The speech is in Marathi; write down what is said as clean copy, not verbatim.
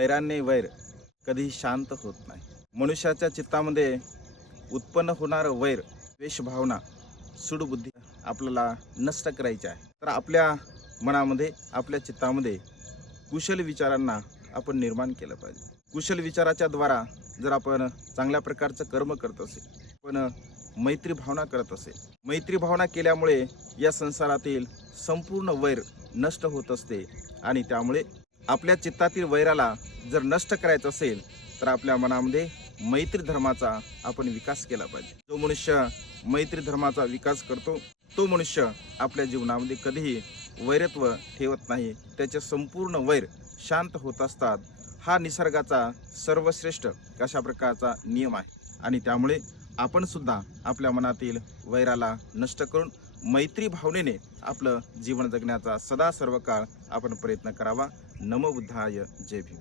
वैराने वैर कधीही शांत होत नाही। मनुष्याच्या चित्तामध्ये उत्पन्न होणारं वैर, द्वेष भावना, सूडबुद्धी आपल्याला नष्ट करायची आहे। तर आपल्या मनामध्ये, आपल्या चित्तामध्ये कुशल विचारांना आपण निर्माण केलं पाहिजे। कुशल विचाराच्या द्वारा जर आपण चांगल्या प्रकारचं कर्म करत असेल, पण मैत्री भावना करत असेल, मैत्री भावना केल्यामुळे या संसारातील संपूर्ण वैर नष्ट होत असते आणि त्यामुळे आपल्या चित्तातील वैराला जर नष्ट करायचं असेल तर आपल्या मनामध्ये मैत्री धर्माचा आपण विकास केला पाहिजे। जो मनुष्य मैत्री धर्माचा विकास करतो तो मनुष्य आपल्या जीवनामध्ये कधीही वैरत्व ठेवत नाही। त्याचे संपूर्ण वैर शांत होत असतात। हा निसर्गाचा सर्वश्रेष्ठ अशा प्रकारचा नियम आहे आणि त्यामुळे आपण सुद्धा आपल्या मनातील वैराला नष्ट करून मैत्री भावनेने आपलं जीवन जगण्याचा सदा सर्व काळ आपण प्रयत्न करावा। नमो बुद्धाय, जय भीम।